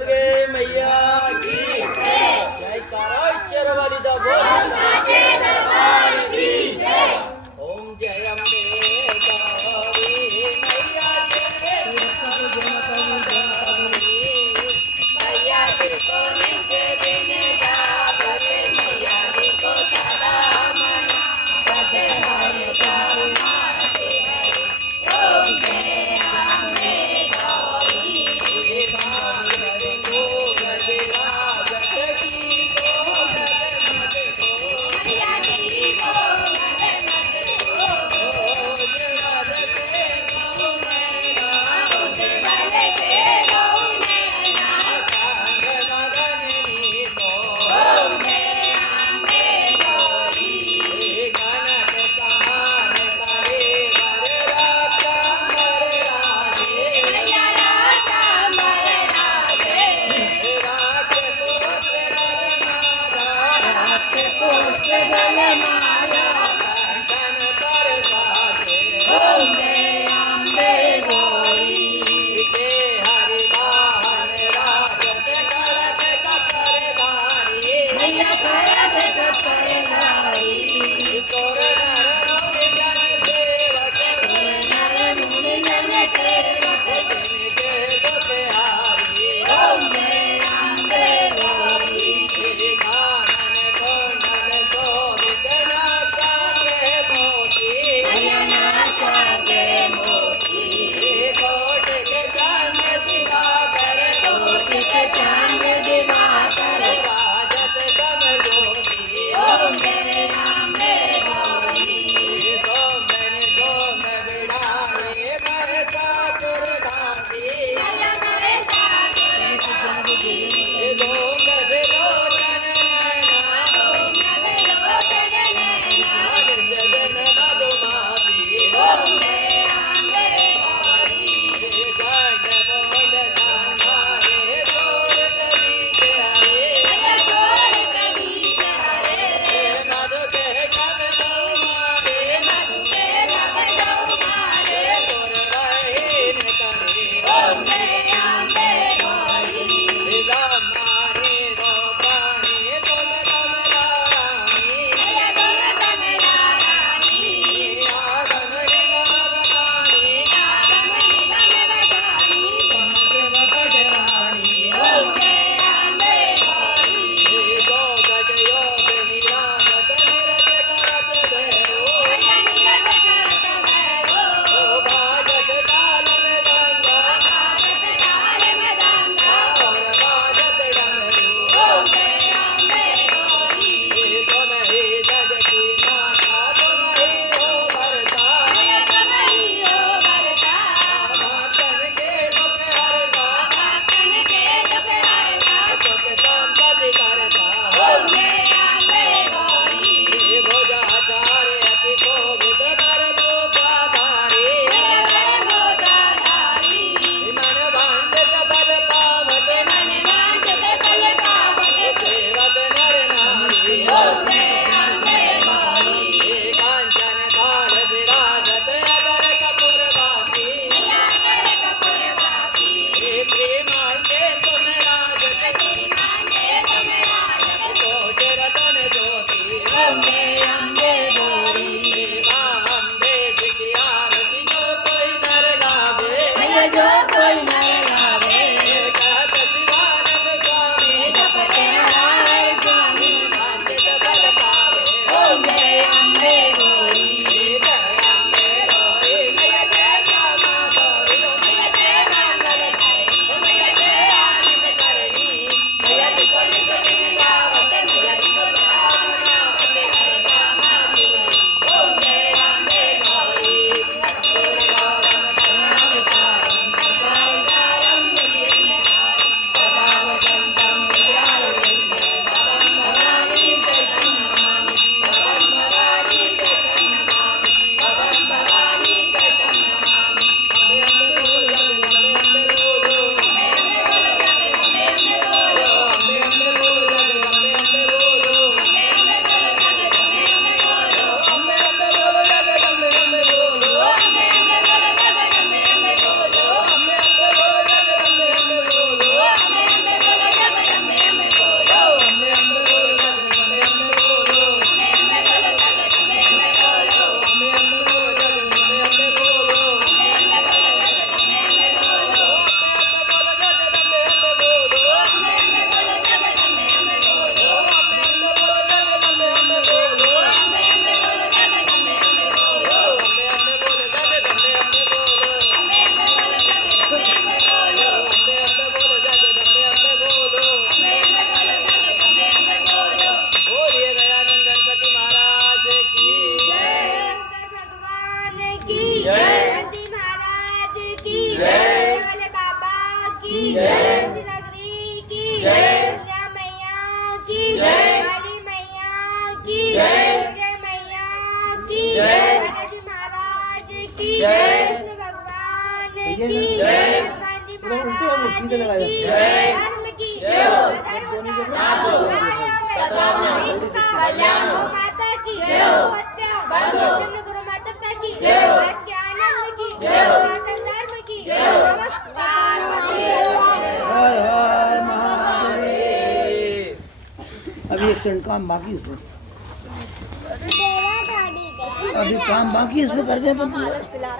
दुर्गे मैया की जय काराश्वर वाली दा बोल साचे दरबार की जय। ओम जय अम्बे गौरी मैया जय मैया जी को नित दिन जागते, मैया जी को सदा मना करते, हरि समाते हरि। ओम जय अम्बे गौरी। सीधे लगाया धर्म की जय हो, अधर्म का नाश हो, सद्भावना कल्याण हो, माता की जय हो, हत्या बंद हो, गुरु माता पिता की जय हो, आज के आनंद की जय हो, धर्म की जय हो, नमस्कार हर हर महादेव। अभी एक सेकंड काम बाकी है इसमें, अभी काम बाकी है इसमें कर दे अपन पूरा।